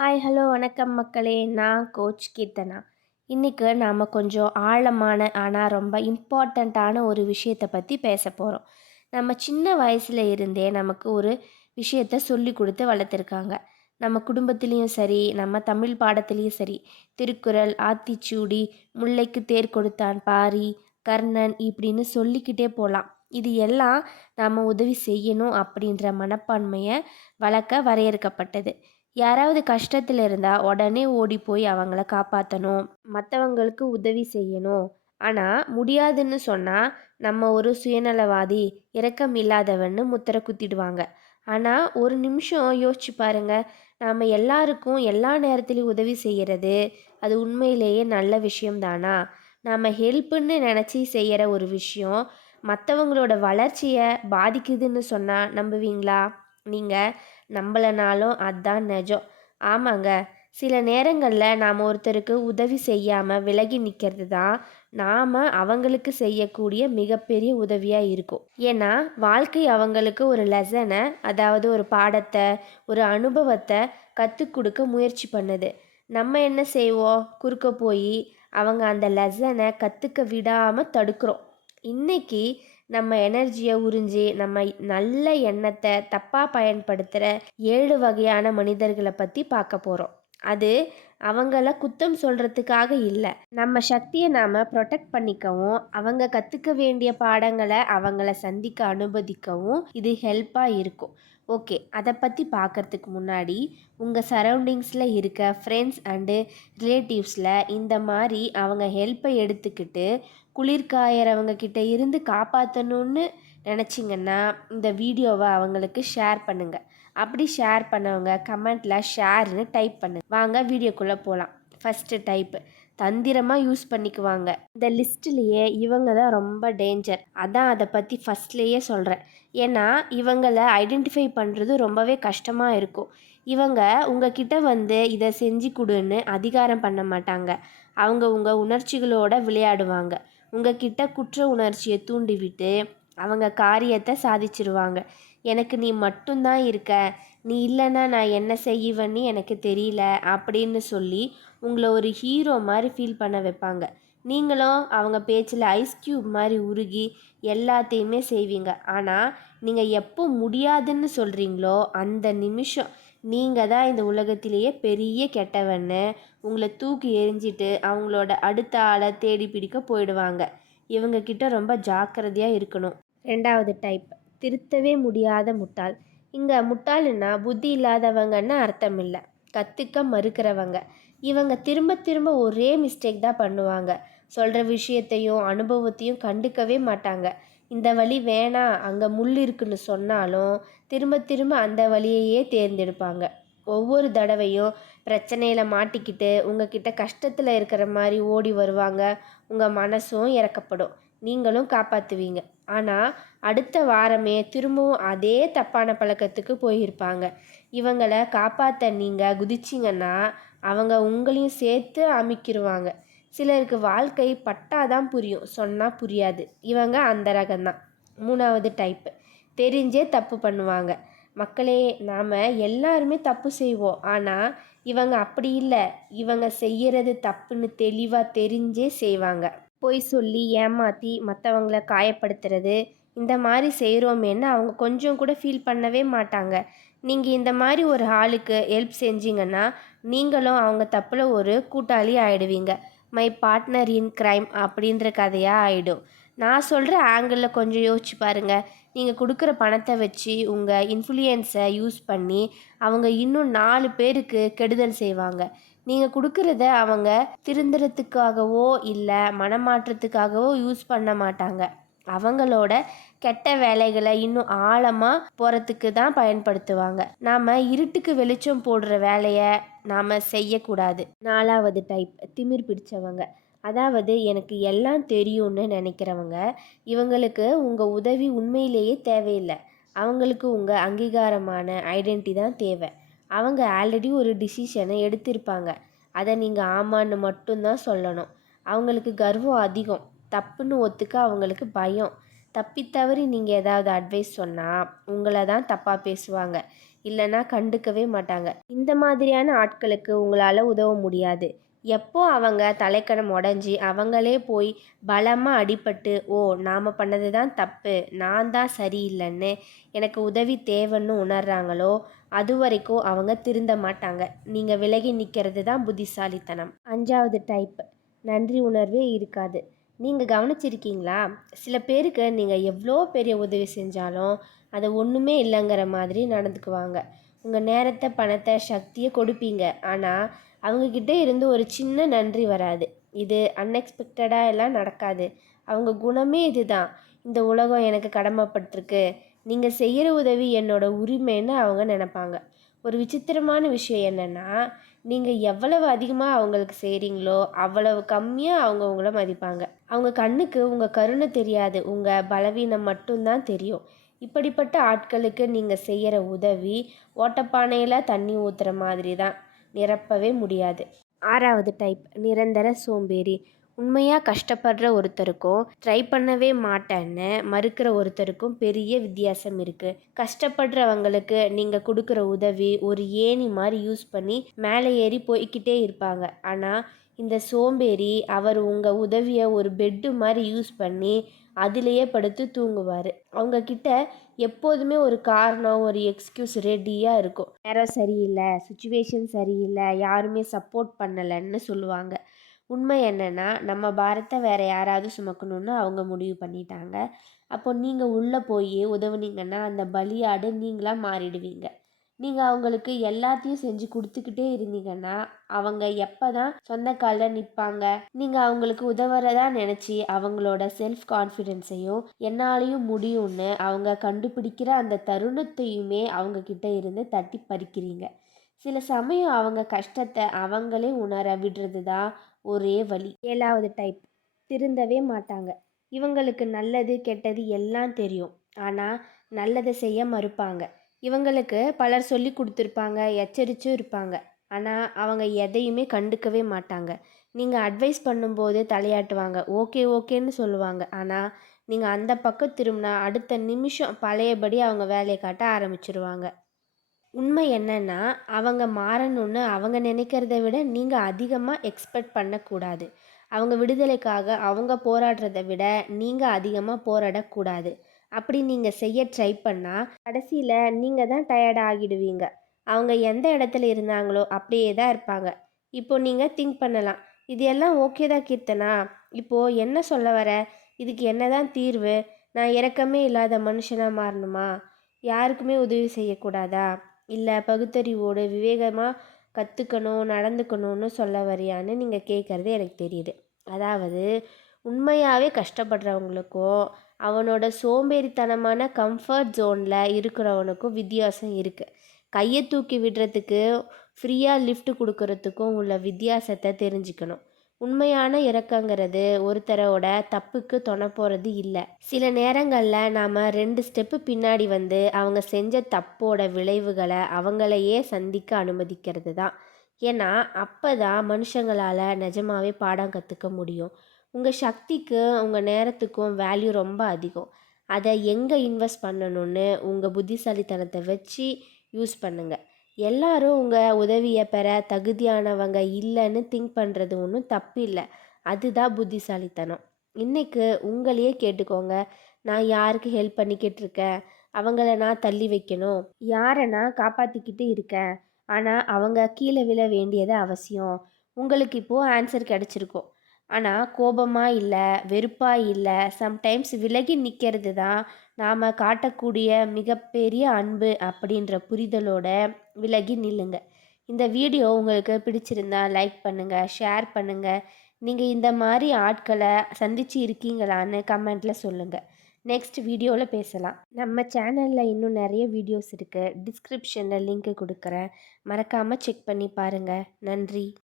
Hi hello வணக்கம் மக்களே. நான் கோச் கீர்த்தனா. இன்றைக்கு நாம் கொஞ்சம் ஆழமான ஆனால் ரொம்ப இம்பார்ட்டண்ட்டான ஒரு விஷயத்தை பற்றி பேச போகிறோம் நம்ம சின்ன வயசில் இருந்தே நமக்கு ஒரு விஷயத்த சொல்லி கொடுத்து வளர்த்துருக்காங்க. நம்ம குடும்பத்துலேயும் சரி நம்ம தமிழ் பாடத்துலேயும் சரி. திருக்குறள் ஆத்திச்சூடி முல்லைக்கு தேர் கொடுத்தான் பாரி கர்ணன் இப்படின்னு சொல்லிக்கிட்டே போகலாம் இது எல்லாம் நாம் உதவி செய்யணும் அப்படின்ற மனப்பான்மையை வளர்க்க வரையறுக்கப்பட்டது. யாராவது கஷ்டத்தில் இருந்தால் உடனே ஓடி போய் அவங்கள காப்பாற்றணும் மற்றவங்களுக்கு உதவி செய்யணும். ஆனால் முடியாதுன்னு சொன்னால் நம்ம ஒரு சுயநலவாதி இரக்கம் இல்லாதவன்னு முத்திரை குத்திடுவாங்க. ஆனால் ஒரு நிமிஷம் யோசிச்சு பாருங்க. நாம் எல்லாருக்கும் எல்லா நேரத்துலையும் உதவி செய்கிறது அது உண்மையிலேயே நல்ல விஷயம்தானா? நாம் ஹெல்ப்புன்னு நினச்சி செய்கிற ஒரு விஷயம் மற்றவங்களோட வளர்ச்சியை பாதிக்குதுன்னு சொன்னால் நம்புவீங்களா? நீங்கள் நம்பலனாலும் அதான் நிஜம். ஆமாங்க. சில நேரங்களில் நாம் ஒருத்தருக்கு உதவி செய்யாமல் விலகி நிற்கிறது தான் நாம் அவங்களுக்கு செய்யக்கூடிய மிகப்பெரிய உதவியாக இருக்கும். ஏன்னா வாழ்க்கை அவங்களுக்கு ஒரு லெசனை அதாவது ஒரு பாடத்தை ஒரு அனுபவத்தை கற்றுக் கொடுக்க முயற்சி பண்ணுது. நம்ம என்ன செய்வோம்? குறுக்க போய் அவங்க அந்த லெசனை கற்றுக்க விடாமல் தடுக்கிறோம். இன்றைக்கி நம்ம எனர்ஜியை உறிஞ்சி நம்ம நல்ல எண்ணத்தை தப்பாக பயன்படுத்துகிற ஏழு வகையான மனிதர்களை பற்றி பார்க்க போகிறோம் அது அவங்கள குத்தம் சொல்கிறதுக்காக இல்லை. நம்ம சக்தியை நாம் ப்ரொடெக்ட் பண்ணிக்கவும் அவங்க கற்றுக்க வேண்டிய பாடங்களை அவங்கள சந்திக்க அனுமதிக்கவும் இது ஹெல்ப்பாக இருக்கும். ஓகே அதை பற்றி பார்க்குறதுக்கு முன்னாடி உங்கள் சரௌண்டிங்ஸில் இருக்க ஃப்ரெண்ட்ஸ் அண்டு ரிலேட்டிவ்ஸில் இந்த மாதிரி அவங்க ஹெல்ப்பை எடுத்துக்கிட்டு குளிர்காயறவங்க கிட்ட இருந்து காப்பாற்றணுன்னு நினச்சிங்கன்னா இந்த வீடியோவை அவங்களுக்கு ஷேர் பண்ணுங்கள் அப்படி ஷேர் பண்ணவங்க கமெண்ட்டில் ஷேர்னு டைப் பண்ணு வாங்க வீடியோக்குள்ளே போகலாம் ஃபஸ்ட்டு டைப்பு தந்திரமாக யூஸ் பண்ணிக்குவாங்க. இந்த லிஸ்ட்லேயே இவங்க தான் ரொம்ப டேஞ்சர் அதான் அதை பற்றி ஃபஸ்ட்லேயே சொல்கிறேன் ஏன்னா இவங்களை ஐடென்டிஃபை பண்ணுறது ரொம்பவே கஷ்டமாக இருக்கும். இவங்க உங்ககிட்ட வந்து இதை செஞ்சு கொடுன்னு அதிகாரம் பண்ண மாட்டாங்க. அவங்க உங்கள் உணர்ச்சிகளோட விளையாடுவாங்க. உங்ககிட்ட குற்ற உணர்ச்சியை தூண்டிவிட்டு அவங்க காரியத்தை சாதிச்சிருவாங்க. எனக்கு நீ மட்டும்தான் இருக்க. நீ இல்லைன்னா நான் என்ன செய்வேன்னு எனக்கு தெரியல அப்படின்னு சொல்லி உங்களை ஒரு ஹீரோ மாதிரி ஃபீல் பண்ண வைப்பாங்க. நீங்களும் அவங்க பேச்சில் ஐஸ் க்யூப் மாதிரி உருகி எல்லாத்தையுமே செய்வீங்க. ஆனால் நீங்கள் எப்போ முடியாதுன்னு சொல்கிறீங்களோ அந்த நிமிஷம் நீங்கள் தான் இந்த உலகத்திலேயே பெரிய கெட்டவன்னு உங்களை தூக்கி எரிஞ்சிட்டு அவங்களோட அடுத்த ஆளை தேடி பிடிக்க போயிடுவாங்க. இவங்க கிட்ட ரொம்ப ஜாக்கிரதையாக இருக்கணும். ரெண்டாவது டைப் திருத்தவே முடியாத முட்டாள். இங்கே முட்டாளுன்னா புத்தி இல்லாதவங்கன்னு அர்த்தம் இல்லை கற்றுக்க மறுக்கிறவங்க. இவங்க திரும்ப திரும்ப ஒரே மிஸ்டேக் தான் பண்ணுவாங்க. சொல்கிற விஷயத்தையும் அனுபவத்தையும் கண்டுக்கவே மாட்டாங்க. இந்த வழி வேணாம் அங்கே முள் இருக்குன்னு சொன்னாலும் திரும்ப திரும்ப அந்த வழியையே தேர்ந்தெடுப்பாங்க. ஒவ்வொரு தடவையும் பிரச்சனையில் மாட்டிக்கிட்டு உங்ககிட்ட கஷ்டத்தில் இருக்கிற மாதிரி ஓடி வருவாங்க. உங்கள் மனசும் இறக்கப்படும். நீங்களும் காப்பாற்றுவீங்க ஆனால் அடுத்த வாரமே திரும்பவும் அதே தப்பான பழக்கத்துக்கு போயிருப்பாங்க. இவங்களை காப்பாற்ற நீங்கள் குதிச்சிங்கன்னா அவங்க உங்களையும் சேர்த்து அமைக்கிடுவாங்க சிலருக்கு வாழ்க்கை பட்டாதான் புரியும். சொன்னால் புரியாது. இவங்க அந்த ரகம்தான். மூணாவது டைப்பு தெரிஞ்சே தப்பு பண்ணுவாங்க. மக்களே நாம் எல்லாருமே தப்பு செய்வோம். ஆனால் இவங்க அப்படி இல்லை. இவங்க செய்கிறது தப்புன்னு தெளிவாக தெரிஞ்சே செய்வாங்க. பொய் சொல்லி ஏமாற்றி மற்றவங்கள காயப்படுத்துறது இந்த மாதிரி செய்கிறோமேன்னு அவங்க கொஞ்சம் கூட ஃபீல் பண்ணவே மாட்டாங்க. நீங்கள் இந்த மாதிரி ஒரு ஆளுக்கு ஹெல்ப் செஞ்சீங்கன்னா நீங்களும் அவங்க தப்பில் ஒரு கூட்டாளி ஆகிடுவீங்க மை பார்ட்னர் இன் க்ரைம் அப்படின்ற கதையாக ஆகிடும் நான் சொல்கிற ஆங்கிளில் கொஞ்சம் யோசிச்சு பாருங்கள் நீங்கள் கொடுக்குற பணத்தை வச்சு உங்கள் இன்ஃப்ளூயன்ஸை யூஸ் பண்ணி அவங்க இன்னும் நாலு பேருக்கு கெடுதல் செய்வாங்க. நீங்கள் கொடுக்குறத அவங்க திருந்துறதுக்காகவோ இல்லை மனமாற்றத்துக்காகவோ யூஸ் பண்ண மாட்டாங்க. அவங்களோட கெட்ட வேலைகளை இன்னும் ஆழமாக போகிறதுக்கு தான் பயன்படுத்துவாங்க. நாம் இருட்டுக்கு வெளிச்சம் போடுற வேலையை நாம் செய்யக்கூடாது. நாலாவது டைப் திமிர் பிடிச்சவங்க. அதாவது எனக்கு எல்லாம் தெரியும்னு நினைக்கிறவங்க இவங்களுக்கு உங்கள் உதவி உண்மையிலேயே தேவையில்லை. அவங்களுக்கு உங்கள் அங்கீகாரமான ஐடென்டி தான் தேவை. அவங்க ஆல்ரெடி ஒரு டிசிஷனை எடுத்திருப்பாங்க. அதை நீங்கள் ஆமான்னு மட்டும்தான் சொல்லணும். அவங்களுக்கு கர்வம் அதிகம். தப்புன்னு ஒத்துக்க அவங்களுக்கு பயம். தப்பி தவறி நீங்கள் ஏதாவது அட்வைஸ் சொன்னால் உங்களை தான் தப்பாக பேசுவாங்க. இல்லைன்னா கண்டுக்கவே மாட்டாங்க. இந்த மாதிரியான ஆட்களுக்கு உங்களால் உதவ முடியாது. எப்போ அவங்க தலைக்கணம் உடஞ்சி அவங்களே போய் பலமாக அடிபட்டு ஓ நாம் பண்ணது தான் தப்பு நான் தான் சரியில்லைன்னு எனக்கு உதவி தேவைன்னு உணர்றாங்களோ அது வரைக்கும் அவங்க திருந்த மாட்டாங்க. நீங்கள் விலகி நிற்கிறது தான் புத்திசாலித்தனம். அஞ்சாவது டைப் நன்றி உணர்வே இருக்காது. நீங்கள் கவனிச்சிருக்கீங்களா? சில பேருக்கு நீங்கள் எவ்வளோ பெரிய உதவி செஞ்சாலும் அதை ஒன்றுமே இல்லைங்கிற மாதிரி நடந்துக்குவாங்க. உங்கள் நேரத்தை பணத்தை சக்தியை கொடுப்பீங்க. ஆனால் அவங்கக்கிட்ட இருந்து ஒரு சின்ன நன்றி வராது. இது அன்எக்ஸ்பெக்டடாக எல்லாம் நடக்காது. அவங்க குணமே இதுதான். இந்த உலகம் எனக்கு கடமைப்பட்டிருக்கு. நீங்கள் செய்கிற உதவி என்னோட உரிமைன்னு அவங்க நினப்பாங்க. ஒரு விசித்திரமான விஷயம் என்னென்னா நீங்கள் எவ்வளவு அதிகமாக அவங்களுக்கு செய்கிறீங்களோ அவ்வளவு கம்மியாக அவங்க உங்களை மதிப்பாங்க. அவங்க கண்ணுக்கு உங்கள் கருணை தெரியாது. உங்கள் பலவீனம் மட்டும்தான் தெரியும். இப்படிப்பட்ட ஆட்களுக்கு நீங்கள் செய்கிற உதவி ஓட்டப்பானையில் தண்ணி ஊற்றுற மாதிரி தான் நிரப்பவே முடியாது. ஆறாவது டைப் நிரந்தர சோம்பேறி. உண்மையாக கஷ்டப்படுற ஒருத்தருக்கும் ட்ரை பண்ணவே மாட்டேன்னு மறுக்கிற ஒருத்தருக்கும் பெரிய வித்தியாசம் இருக்குது கஷ்டப்படுறவங்களுக்கு நீங்கள் கொடுக்குற உதவி ஒரு ஏணி மாதிரி யூஸ் பண்ணி மேலே ஏறி போய்கிட்டே இருப்பாங்க. ஆனால் இந்த சோம்பேறி அவர் உங்கள் உதவியை ஒரு பெட்டு மாதிரி யூஸ் பண்ணி அதிலேயே படுத்து தூங்குவார். அவங்கக்கிட்ட எப்போதுமே ஒரு காரணம் ஒரு எக்ஸ்கியூஸ் ரெடியாக இருக்கும். நேரம் சரியில்லை சுச்சுவேஷன் சரியில்லை யாருமே சப்போர்ட் பண்ணலைன்னு சொல்லுவாங்க. உண்மை என்னென்னா நம்ம பாரத்தை வேறு யாராவது சுமக்கணும்னு அவங்க முடிவு பண்ணிட்டாங்க. அப்போ நீங்கள் உள்ளே போய் உதவுனீங்கன்னா அந்த பலியாடு நீங்களாக மாறிடுவீங்க. நீங்கள் அவங்களுக்கு எல்லாத்தையும் செஞ்சு கொடுத்துக்கிட்டே இருந்தீங்கன்னா அவங்க எப்போ தான் சொந்த காலில் நிற்பாங்க நீங்கள் அவங்களுக்கு உதவுறதா நினச்சி அவங்களோட செல்ஃப் கான்ஃபிடென்ஸையும் என்னாலையும் முடியும்னு அவங்க கண்டுபிடிக்கிற அந்த தருணத்தையுமே அவங்க கிட்ட இருந்து தட்டி பறிக்கிறீங்க. சில சமயம் அவங்க கஷ்டத்தை அவங்களே உணர விடுறது தான் ஒரே வழி. ஏழாவது டைப் திருந்தவே மாட்டாங்க. இவங்களுக்கு நல்லது கெட்டது எல்லாம் தெரியும். ஆனால் நல்லதை செய்ய மறுப்பாங்க. இவங்களுக்கு பலர் சொல்லி கொடுத்துருப்பாங்க எச்சரிச்சும் இருப்பாங்க. ஆனால் அவங்க எதையுமே கண்டுக்கவே மாட்டாங்க. நீங்கள் அட்வைஸ் பண்ணும்போது தலையாட்டுவாங்க. ஓகே ஓகேன்னு சொல்லுவாங்க. ஆனால் நீங்கள் அந்த பக்கம் திரும்பினா அடுத்த நிமிஷம் பழையபடி அவங்க வேலையை காட்ட ஆரம்பிச்சிருவாங்க. உண்மை என்னன்னா அவங்க மாறணும்னு அவங்க நினைக்கிறத விட நீங்கள் அதிகமாக எக்ஸ்பெக்ட் பண்ணக்கூடாது. அவங்க விடுதலைக்காக அவங்க போராடுறத விட நீங்கள் அதிகமாக போராடக்கூடாது. அப்படி நீங்கள் செய்ய ட்ரை பண்ணால் கடைசியில் நீங்கள் தான் டயர்ட் ஆகிடுவீங்க. அவங்க எந்த இடத்துல இருந்தாங்களோ அப்படியே தான் இருப்பாங்க. இப்போ நீங்கள் திங்க் பண்ணலாம். இது எல்லாம் ஓகே தான் கீர்த்தனா. இப்போது என்ன சொல்ல வர? இதுக்கு என்ன தான் தீர்வு? நான் இறக்கமே இல்லாத மனுஷனாக மாறணுமா? யாருக்குமே உதவி செய்யக்கூடாதா? இல்லை பகுத்தறிவோடு விவேகமாக கற்றுக்கணும் நடந்துக்கணும்னு சொல்ல வரியான்னு நீங்கள் கேட்குறது எனக்கு தெரியுது. அதாவது உண்மையாகவே கஷ்டப்படுறவங்களுக்கும் அவனோட சோம்பேறித்தனமான கம்ஃபர்ட் ஜோனில் இருக்கிறவனுக்கும் வித்தியாசம் இருக்குது கையை தூக்கி விடுறதுக்கு ஃப்ரீயாக லிஃப்ட் கொடுக்கறதுக்கும் உள்ள வித்தியாசத்தை தெரிஞ்சுக்கணும். உண்மையான இறக்கங்கிறது ஒருத்தரோட தப்புக்கு தொண போகிறது இல்லை. சில நேரங்களில் நாம் ரெண்டு ஸ்டெப்பு பின்னாடி வந்து அவங்க செஞ்ச தப்போட விளைவுகளை அவங்களையே சந்திக்க அனுமதிக்கிறது தான் ஏன்னா அப்போ தான் மனுஷங்களால் நிஜமாவே பாடம் கற்றுக்க முடியும். உங்கள் சக்திக்கு உங்கள் நேரத்துக்கும் வேல்யூ ரொம்ப அதிகம். அதை எங்கே இன்வெஸ்ட் பண்ணணும்னு உங்கள் புத்திசாலித்தனத்தை வச்சு யூஸ் பண்ணுங்கள் எல்லாரும் உங்கள் உதவியை பெற தகுதியானவங்க இல்லைன்னு திங்க் பண்ணுறது ஒன்றும் தப்பு இல்லை. அதுதான் புத்திசாலித்தனம். இன்றைக்கு உங்களையே கேட்டுக்கோங்க. நான் யாருக்கு ஹெல்ப் பண்ணிக்கிட்டு இருக்கேன்? அவங்கள நான் தள்ளி வைக்கணும். யாரை நான் காப்பாற்றிக்கிட்டு இருக்கேன்? ஆனால் அவங்க கீழே விழ வேண்டியது அவசியம். உங்களுக்கு இப்போது ஆன்சர் கிடச்சிருக்கும். ஆனால் கோபமாக இல்லை வெறுப்பாக இல்லை சம்டைம்ஸ் விலகி நிற்கிறது தான் நாம் காட்டக்கூடிய மிகப்பெரிய அன்பு அப்படின்ற புரிதலோட விலகி நில்லுங்க. இந்த வீடியோ உங்களுக்கு பிடிச்சிருந்தா லைக் பண்ணுங்கள் ஷேர் பண்ணுங்கள் நீங்கள் இந்த மாதிரி ஆட்களை சந்தித்து இருக்கீங்களான்னு கமெண்ட்டில் சொல்லுங்கள் நெக்ஸ்ட் வீடியோவில் பேசலாம். நம்ம சேனலில் இன்னும் நிறைய வீடியோஸ் இருக்குது டிஸ்கிரிப்ஷனில் லிங்க் கொடுக்குறேன். மறக்காமல் செக் பண்ணி பாருங்கள் நன்றி.